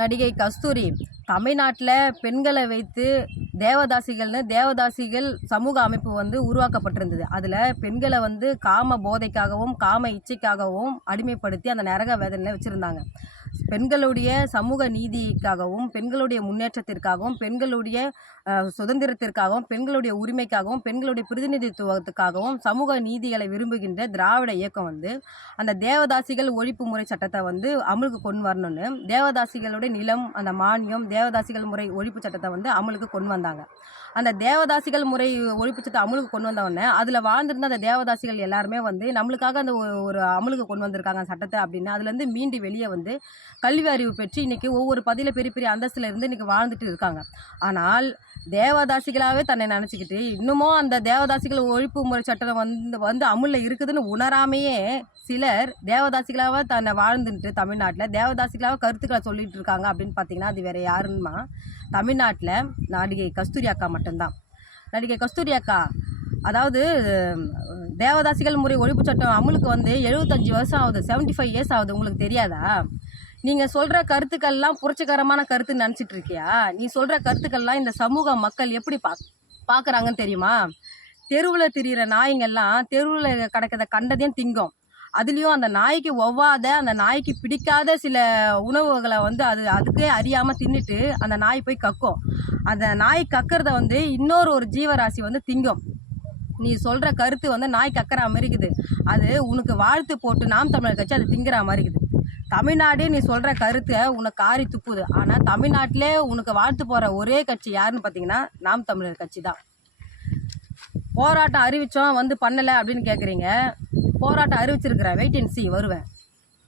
நடிகை கஸ்தூரி. தமிழ்நாட்டில் பெண்களை வைத்து தேவதாசிகள்னு தேவதாசிகள் சமூக அமைப்பு வந்து உருவாக்கப்பட்டிருந்தது. அதில் பெண்களை வந்து காம போதைக்காகவும் காம இச்சைக்காகவும் அடிமைப்படுத்தி அந்த நரக வேதனையில் வச்சுருந்தாங்க. பெண்களுடைய சமூக நீதிக்காகவும் பெண்களுடைய முன்னேற்றத்திற்காகவும் பெண்களுடைய சுதந்திரத்திற்காகவும் பெண்களுடைய உரிமைக்காகவும் பெண்களுடைய பிரதிநிதித்துவத்துக்காகவும் சமூக நீதிகளை விரும்புகின்ற திராவிட இயக்கம் வந்து அந்த தேவதாசிகள் ஒழிப்பு முறை சட்டத்தை வந்து அமலுக்கு கொண்டு வரணும்னு தேவதாசிகளுடைய நிலம் அந்த மானியம் தேவதாசிகள் முறை ஒழிப்பு சட்டத்தை வந்து அமலுக்கு கொண்டு வந்தாங்க. அந்த தேவதாசிகள் முறை ஒழிப்பு சட்டம் அமலுக்கு கொண்டு வந்தவொடனே அதில் வாழ்ந்திருந்த அந்த தேவதாசிகள் எல்லாருமே வந்து நம்மளுக்காக அந்த ஒரு- ஒரு அமலுக்கு கொண்டு வந்திருக்காங்க சட்டத்தை அப்படின்னு அதுலேருந்து மீண்டு வெளியே வந்து கல்வி அறிவு பெற்று இன்றைக்கி ஒவ்வொரு பதில பெரிய பெரிய அந்தஸ்தில் இருந்து இன்னைக்கு வாழ்ந்துட்டு இருக்காங்க. ஆனால் தேவதாசிகளாகவே தன்னை நினச்சிக்கிட்டு இன்னமும் அந்த தேவதாசிகள் ஒழிப்பு முறை சட்டம் வந்து வந்து அமுலில் இருக்குதுன்னு உணராமையே சிலர் தேவதாசிகளாக தன்னை வாழ்ந்துட்டு தமிழ்நாட்டில் தேவதாசிகளாக கருத்துக்களை சொல்லிட்டு இருக்காங்க அப்படின்னு பார்த்தீங்கன்னா அது வேறு யாருன்னா தமிழ்நாட்டில் நடிகை கஸ்தூரி அக்கா மட்டும்தான். நடிகை கஸ்தூரி அக்கா அதாவது தேவதாசிகள் முறை ஒழிப்பு சட்டம் அமலுக்கு வந்து எழுபத்தஞ்சு வருஷம் ஆகுது 75 ஃபைவ் இயர்ஸ் ஆகுது உங்களுக்கு தெரியாதா? நீங்கள் சொல்கிற கருத்துக்கள்லாம் புரட்சிகரமான கருத்துன்னு நினச்சிட்டு இருக்கியா நீ சொல்கிற கருத்துக்கள்லாம் இந்த சமூக மக்கள் எப்படி பா பார்க்குறாங்கன்னு தெரியுமா? தெருவில் திரியிற நாய்ங்கெல்லாம் தெருவில் கிடக்கிறத கண்டதையும் திங்கும். அதுலேயும் அந்த நாய்க்கு ஒவ்வாத அந்த நாய்க்கு பிடிக்காத சில உணவுகளை வந்து அது அதுக்கே அறியாமல் தின்னுட்டு அந்த நாய் போய் கக்கும். அந்த நாய் கக்கிறத வந்து இன்னொரு ஒரு ஜீவராசி வந்து திங்கும். நீ சொல்கிற கருத்து வந்து நாய் கக்கிற மாதிரி இருக்குது. அது உனக்கு வாழ்த்து போட்டு நாம் தமிழர் கட்சி அது திங்கிற மாதிரி இருக்குது. தமிழ்நாடே நீ சொல்கிற கருத்தை உனக்கு காரி துப்புது. ஆனால் தமிழ்நாட்டிலே உனக்கு வாழ்த்து போகிற ஒரே கட்சி யாருன்னு பார்த்தீங்கன்னா நாம் தமிழர் கட்சி தான். போராட்டம் அறிவிச்சோம் வந்து பண்ணலை அப்படின்னு கேட்குறீங்க போராட்டம் அறிவிச்சிருக்கிறேன் வெயிட் அண்ட் சி வருவேன்.